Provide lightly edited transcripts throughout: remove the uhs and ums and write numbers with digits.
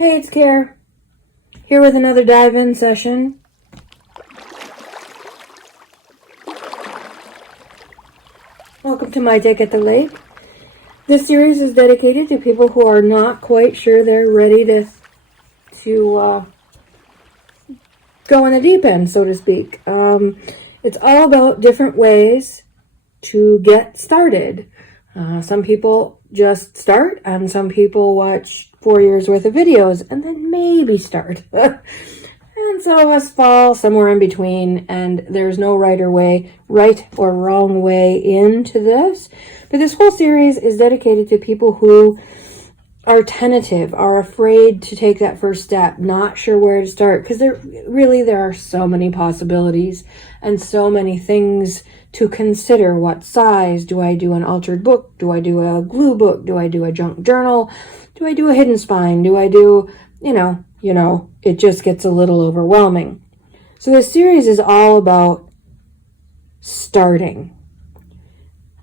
Hey, it's Care, here with another dive-in session. Welcome to My Take at the Lake. This series is dedicated to people who are not quite sure they're ready to go in the deep end, so to speak. It's all about different ways to get started. Some people just start, and some people watch 4 years worth of videos and then maybe start. And some of us fall somewhere in between, and there's no right or wrong way into this. But this whole series is dedicated to people who are tentative, are afraid to take that first step, not sure where to start, because there are so many possibilities and so many things to consider. What size? Do I do an altered book? Do I do a glue book? Do I do a junk journal? Do I do a hidden spine? Do I do, it just gets a little overwhelming. So this series is all about starting.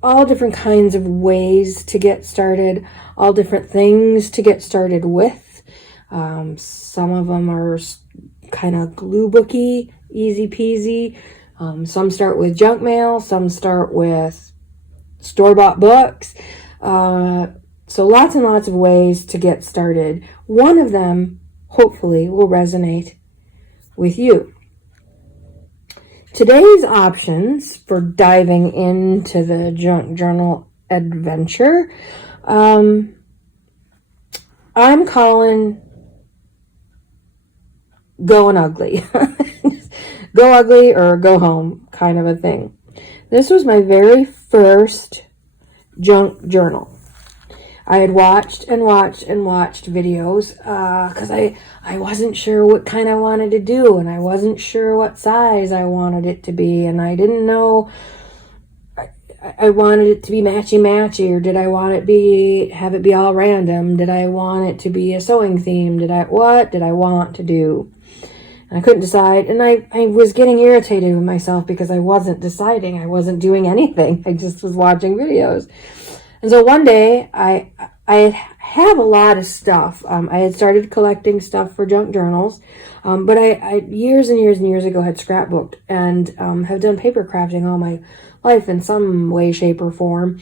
All different kinds of ways to get started, all different things to get started with. Some of them are kind of glue booky, easy peasy. Some start with junk mail, some start with store-bought books. So lots and lots of ways to get started. One of them, hopefully, will resonate with you. Today's options for diving into the junk journal adventure, I'm calling going ugly. Go ugly or go home kind of a thing. This was my very first junk journal. I had watched videos because I wasn't sure what kind I wanted to do, and I wasn't sure what size I wanted it to be, and I didn't know. I wanted it to be matchy, or did I want it have it be all random? Did I want it to be a sewing theme? What did I want to do? And I couldn't decide, and I was getting irritated with myself because I wasn't deciding. I wasn't doing anything. I just was watching videos. And so one day, I have a lot of stuff. I had started collecting stuff for junk journals, but I years and years ago had scrapbooked and have done paper crafting all my life in some way, shape, or form.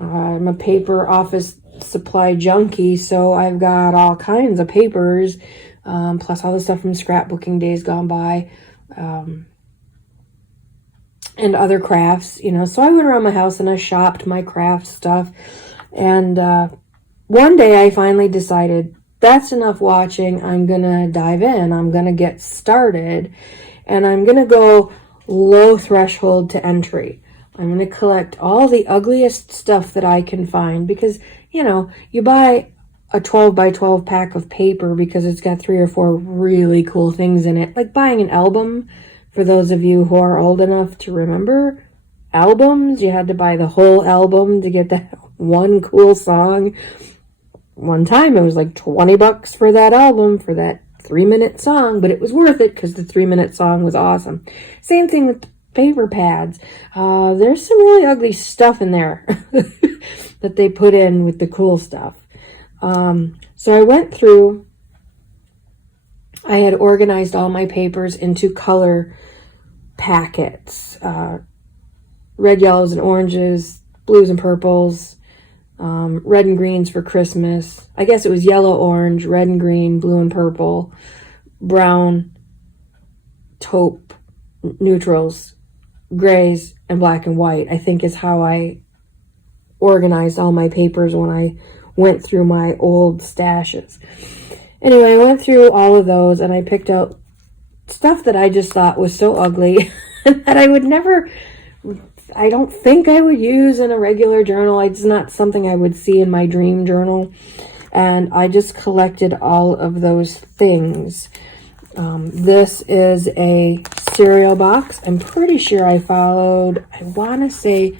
I'm a paper office supply junkie, so I've got all kinds of papers, plus all the stuff from scrapbooking days gone by. And other crafts, so I went around my house and I shopped my craft stuff. And one day I finally decided, that's enough watching. I'm going to dive in. I'm going to get started. And I'm going to go low threshold to entry. I'm going to collect all the ugliest stuff that I can find. Because, you buy a 12 by 12 pack of paper because it's got 3 or 4 really cool things in it. Like buying an album. For those of you who are old enough to remember albums, you had to buy the whole album to get that one cool song. One time it was like $20 for that album, for that 3-minute song, but it was worth it because the 3-minute song was awesome. Same thing with paper pads. There's some really ugly stuff in there that they put in with the cool stuff. So I went through. I had organized all my papers into color packets, red, yellows, and oranges, blues and purples, red and greens for Christmas. I guess it was yellow, orange, red and green, blue and purple, brown, taupe, neutrals, grays, and black and white, I think is how I organized all my papers when I went through my old stashes. Anyway, I went through all of those and I picked out stuff that I just thought was so ugly that I don't think I would use in a regular journal. It's not something I would see in my dream journal. And I just collected all of those things. This is a cereal box. I'm pretty sure I want to say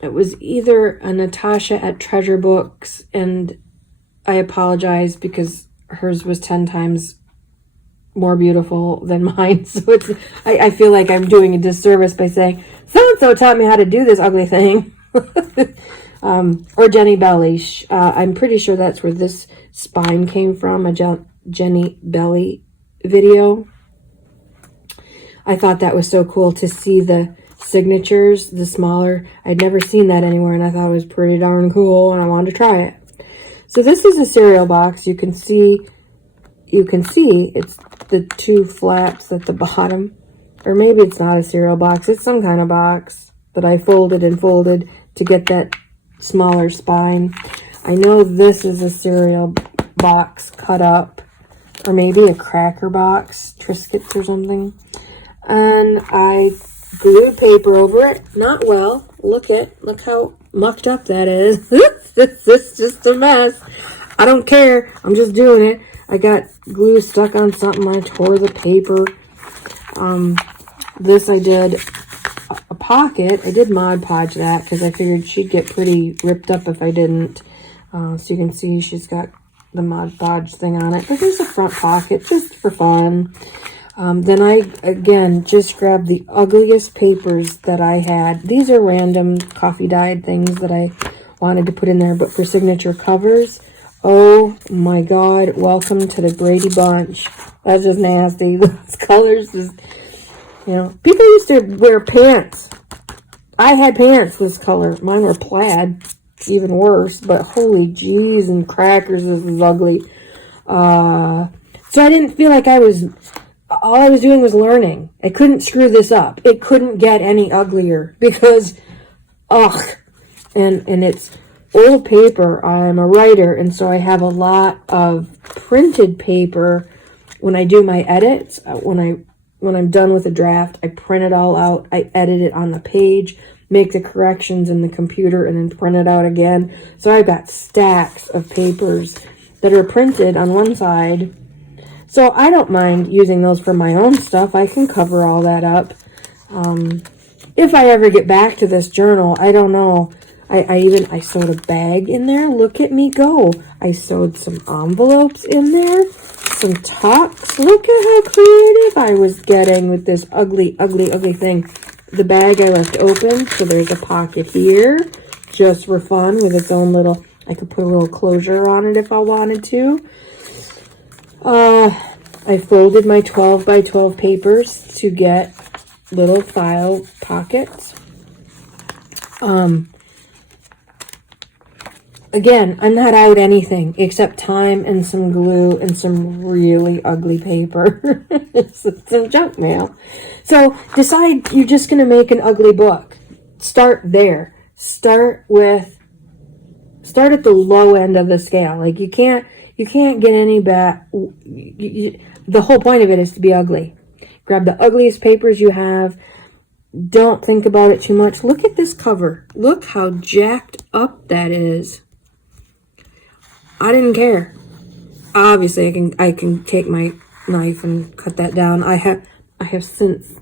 it was either a Natasha at Treasure Books, and I apologize because hers was 10 times more beautiful than mine. So I feel like I'm doing a disservice by saying, so-and-so taught me how to do this ugly thing. Or Jenny Belly. I'm pretty sure that's where this spine came from, a Jenny Belly video. I thought that was so cool to see the signatures, the smaller. I'd never seen that anywhere, and I thought it was pretty darn cool, and I wanted to try it. So this is a cereal box. You can see it's the two flaps at the bottom. Or maybe it's not a cereal box. It's some kind of box that I folded and folded to get that smaller spine. I know this is a cereal box cut up. Or maybe a cracker box, Triscuits or something. And I glued paper over it. Not well. Look how mucked up that is. This is just a mess. I don't care. I'm just doing it. I got glue stuck on something. I tore the paper. This I did a pocket. I did Mod Podge that because I figured she'd get pretty ripped up if I didn't. So you can see she's got the Mod Podge thing on it. But there's a front pocket just for fun. Then I, again, just grabbed the ugliest papers that I had. These are random coffee dyed things that I wanted to put in there, but for signature covers, oh my God, welcome to the Brady Bunch. That's just nasty. Those colors just, you know, people used to wear pants. I had pants this color. Mine were plaid, even worse, but holy jeez and crackers, this is ugly. So I didn't feel like all I was doing was learning. I couldn't screw this up. It couldn't get any uglier because, ugh. And it's old paper. I'm a writer, and so I have a lot of printed paper. When I do my edits, when I'm done with a draft, I print it all out. I edit it on the page, make the corrections in the computer, and then print it out again. So I've got stacks of papers that are printed on one side. So I don't mind using those for my own stuff. I can cover all that up. If I ever get back to this journal, I don't know. I sewed a bag in there. Look at me go. I sewed some envelopes in there. Some tucks. Look at how creative I was getting with this ugly, ugly, ugly thing. The bag I left open, so there's a pocket here, just for fun with its own little, I could put a little closure on it if I wanted to. I folded my 12 by 12 papers to get little file pockets. Again, I'm not out anything except time and some glue and some really ugly paper. Some junk mail. So decide you're just going to make an ugly book. Start there. Start at the low end of the scale. Like you can't get any bad. The whole point of it is to be ugly. Grab the ugliest papers you have. Don't think about it too much. Look at this cover. Look how jacked up that is. I didn't care. Obviously, I can take my knife and cut that down. I have since,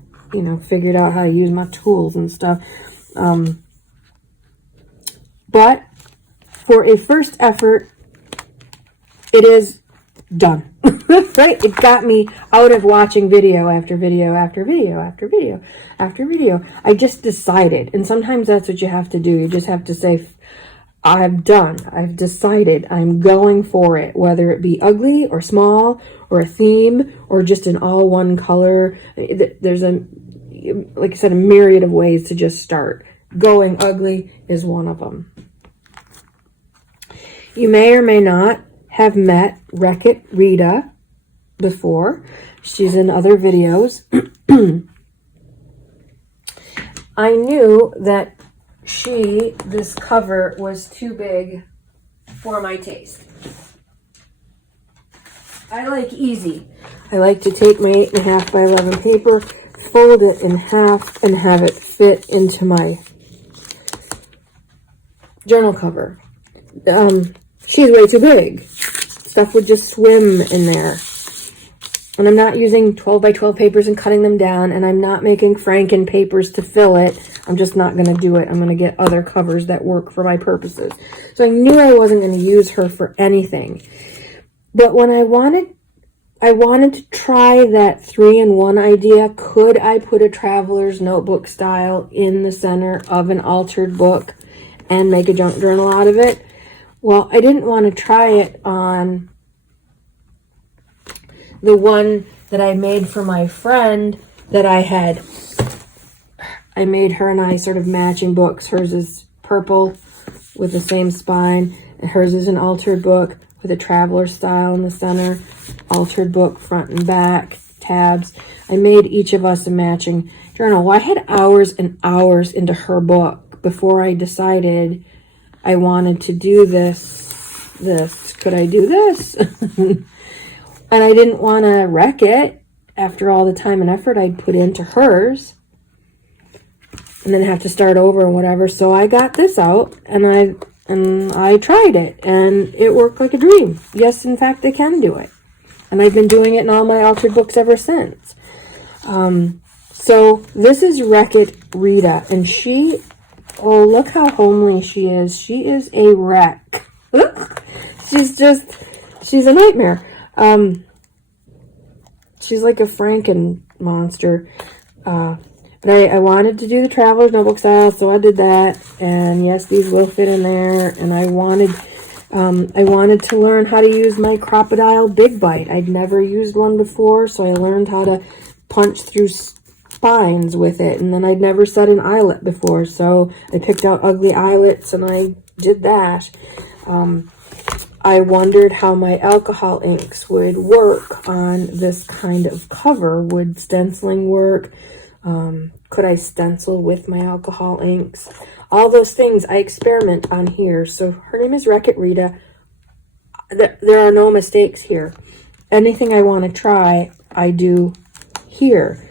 figured out how to use my tools and stuff. But for a first effort, it is done. Right? It got me out of watching video after video after video after video after video. I just decided, and sometimes that's what you have to do. You just have to say, I'm done. I've decided. I'm going for it, whether it be ugly or small or a theme or just an all one color. There's like I said, a myriad of ways to just start. Going ugly is one of them. You may or may not have met Wreck-it-Rita before. She's in other videos. I knew that this cover was too big for my taste. I like easy. I like to take my 8.5 by 11 paper, fold it in half, and have it fit into my journal cover. She's way too big. Stuff would just swim in there. And I'm not using 12 by 12 papers and cutting them down, and I'm not making Franken papers to fill it. I'm just not going to do it. I'm going to get other covers that work for my purposes. So I knew I wasn't going to use her for anything. But when I wanted to try that 3-in-1 idea, could I put a traveler's notebook style in the center of an altered book and make a junk journal out of it. Well, I didn't want to try it on the one that I made for my friend that I made her and I sort of matching books. Hers is purple with the same spine, and hers is an altered book with a traveler style in the center, altered book front and back, tabs. I made each of us a matching journal. Well, I had hours and hours into her book before I decided I wanted to do this. Could I do this? And I didn't want to wreck it after all the time and effort I'd put into hers and then have to start over and whatever. So I got this out and I tried it and it worked like a dream. Yes, in fact, I can do it. And I've been doing it in all my altered books ever since. So this is Wreck-it-Rita, and oh, look how homely she is. She is a wreck. She's a nightmare. She's like a Franken monster. But I wanted to do the Traveler's Notebook style, so I did that. And yes, these will fit in there. And I wanted to learn how to use my Crocodile Big Bite. I'd never used one before, so I learned how to punch through spines with it. And then I'd never set an eyelet before, so I picked out ugly eyelets and I did that. I wondered how my alcohol inks would work on this kind of cover. Would stenciling work? Could I stencil with my alcohol inks? All those things I experiment on here. So her name is Wreck-it-Rita. There are no mistakes here. Anything I want to try, I do here.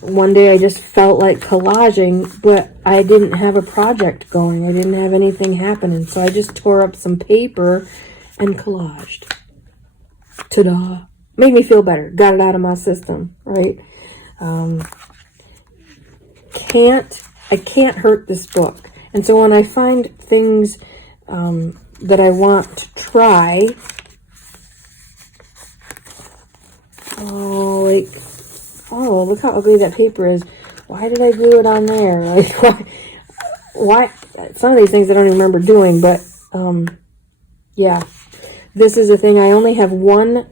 One day I just felt like collaging, but I didn't have a project going. I didn't have anything happening. So I just tore up some paper and collaged. Ta-da. Made me feel better. Got it out of my system, right? I can't hurt this book. And so when I find things that I want to try, oh, look how ugly that paper is. Why did I glue it on there? Like, why? Some of these things I don't even remember doing, but, yeah. This is the thing. I only have one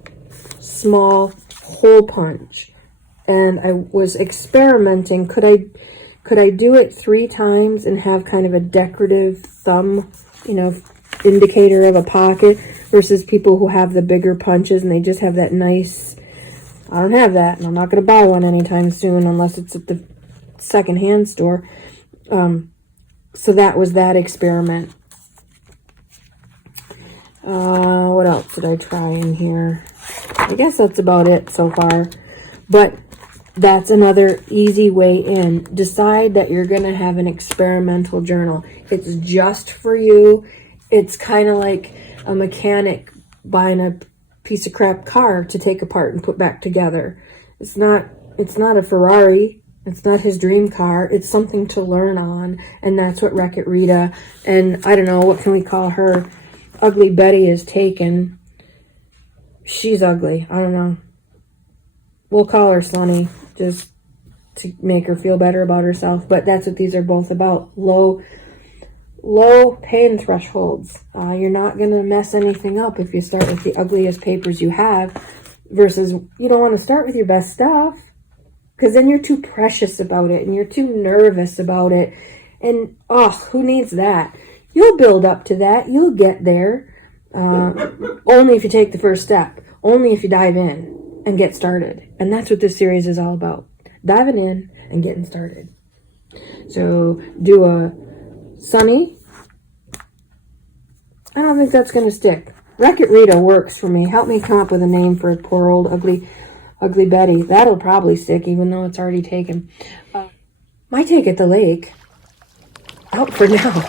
small hole punch, and I was experimenting. Could I do it 3 times and have kind of a decorative thumb, indicator of a pocket, versus people who have the bigger punches and they just have that nice... I don't have that, and I'm not going to buy one anytime soon unless it's at the secondhand store. So that was that experiment. What else did I try in here? I guess that's about it so far. But that's another easy way in. Decide that you're going to have an experimental journal. It's just for you. It's kind of like a mechanic buying a piece of crap car to take apart and put back together. It's not a Ferrari. It's not his dream car. It's something to learn on. And that's what Wreck-it-Rita, and I don't know, what can we call her? Ugly Betty is taken. She's ugly. I don't know. We'll call her Sunny just to make her feel better about herself. But that's what these are both about. Low pain thresholds. You're not going to mess anything up if you start with the ugliest papers you have, versus you don't want to start with your best stuff, because then you're too precious about it and you're too nervous about it. And, who needs that? You'll build up to that. You'll get there. Only if you take the first step. Only if you dive in and get started. And that's what this series is all about. Diving in and getting started. So do a Sunny. I don't think that's going to stick. Wreck-it-Rita works for me. Help me come up with a name for poor old ugly Betty. That'll probably stick, even though it's already taken. My Take at the Lake. Out for now.